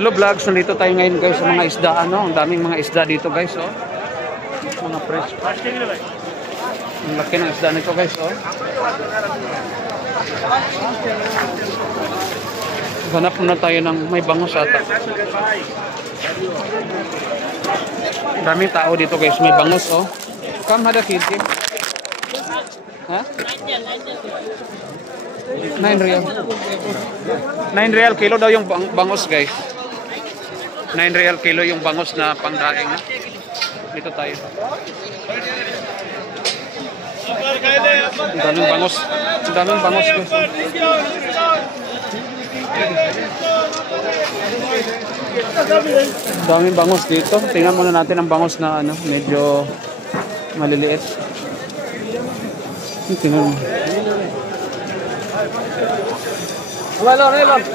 Hello vlogs, nandito tayo ngayon guys sa mga isda Ang daming mga isda dito guys Mga fresh. Ang laki ng isda nito guys Hanap muna tayo ng may bangos ata. Daming tao dito guys, may bangos Kam hada kiti. Ha? 9 real. 9 real kilo daw yung bangos guys. 9 real kilo yung bangos na pangdaing na. Dito tayo. Daming bangos. Daming bangos guys. Daming bangos dito. Tingnan muna natin ang bangos na medyo maliliit. Tingnan mo.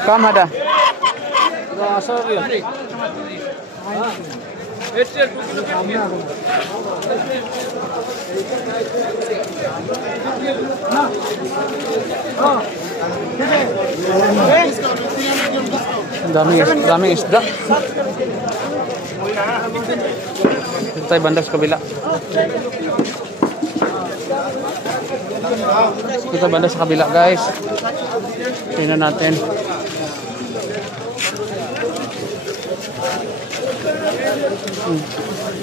Kam ada? Daming isda. Dito tayo banda sa kabila. Dito banda sa kabila guys. Tingnan natin.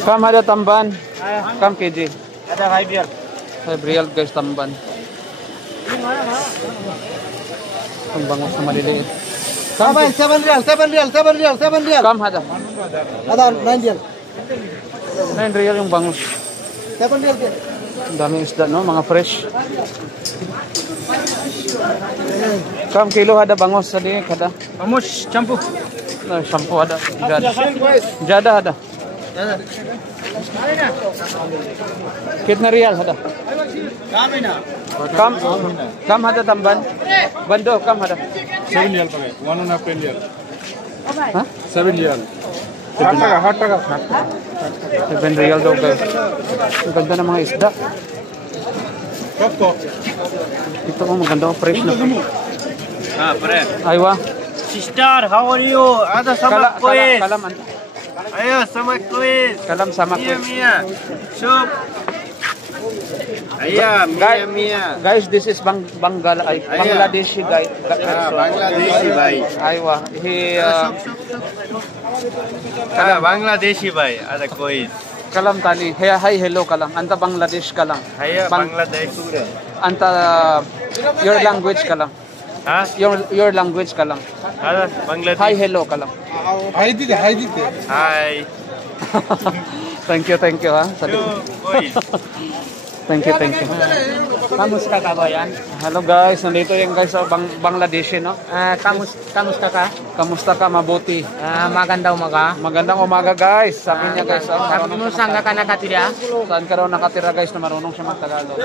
Kam ada tamban? Kam kg? Ada 5 real. 5 real guys tamban. Ang bangos na maliliit. 7 real. Kam ada? Ada 9 real. 9 real yung bangos. 7 real. Ang daming isda mga fresh. Kam kilo ada bangos tadi kada? Vamos, shampoo. Shampoo ada. Jada ada. Kitna real ada? Kam ada tamban? Bando kam ada? 7 real pakai. 1.5 real. Hah? 7 real. 7 real daw guys. Ang ganda ng mga isda. Koko. Ito maganda fresh na. Pre. Aywa. Sister, how are you? Ada sama quiz. Kalam anta. Ayo, sama quiz. Kalam sama quiz. Mia. Soup. Aya, Mia. Guys, this is Bangladeshi guy. Bangladeshi bhai. Aywa. Ada Bangladeshi bhai. Ada quiz. Kalam tani. Hi, hello kalam. Anta Bangladesh kalam. Aya, Bangladesh. Anta your language kalam. Ha? Your language kalam. Ada Bangladesh. Hi, hello kalam. Hi dite. Hi. Thank you ha. Quiz. Thank you. Kamusta ka bayan? Hello guys, nandito yung guys sa Bangladesh Kamusta ka? Kamusta ka? Mabuti. Magandang umaga. Magandang umaga guys. Sabi niya guys, Sabi mo saan ka nakatira? saan ka raw nakatira guys na marunong siya mag-Tagalog?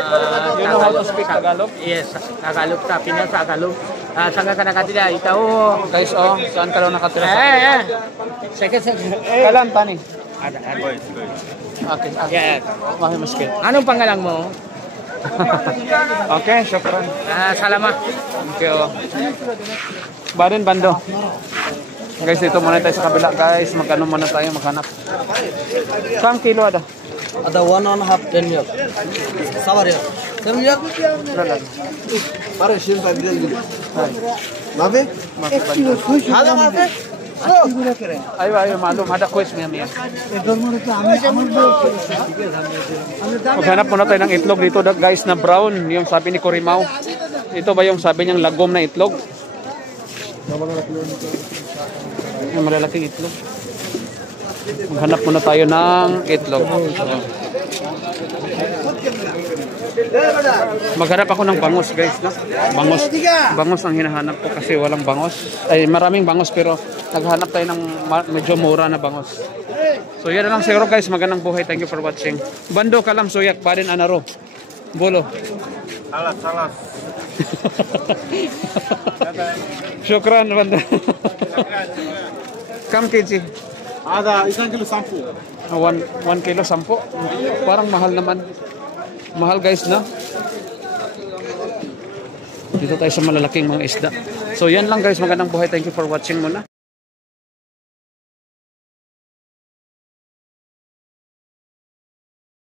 You know how to speak Tagalog? Yes, Tagalog. Sabi niya Tagalog. Saan ka nakatira? Ikaw. Guys, saan ka raw nakatira? Second. Kalam tani. Ada. Okay. Yes. Mahi maskil. Anong pangalan mo? Okay, syukran. Salamat. Thank you. Barin bando. Guys, dito muna tayo sa kabila guys. Magkano muna tayo maghanap. Kam kilo ada? Ada 1.5 10 real. Sabar real. 7 real. Pare shim 5 real dile. Mabe? Hada mabe? Ayo malum ada quiz niya. Maghanap muna tayo ng itlog dito guys na brown, yung sabi ni Corimao. Ito ba yung sabi niyang lagom na itlog? Yung malalaking itlog. Maghanap muna tayo ng itlog. Maghanap ako ng bangos guys, no? Bangos ang hinahanap ko kasi walang bangos. Ay maraming bangos pero naghanap tayo ng medyo mura na bangos. So yan na lang siguro guys, magandang buhay. Thank you for watching. Bando kalam suyak barin anaro. Bolo. Salas. Syukran bando. Kam kg? Ada 1 kilo sampu. 1 kilo 10. Parang mahal naman. Mahal guys na. Dito tayo sa malalaking mga isda. So yan lang guys, magandang buhay. Thank you for watching muna.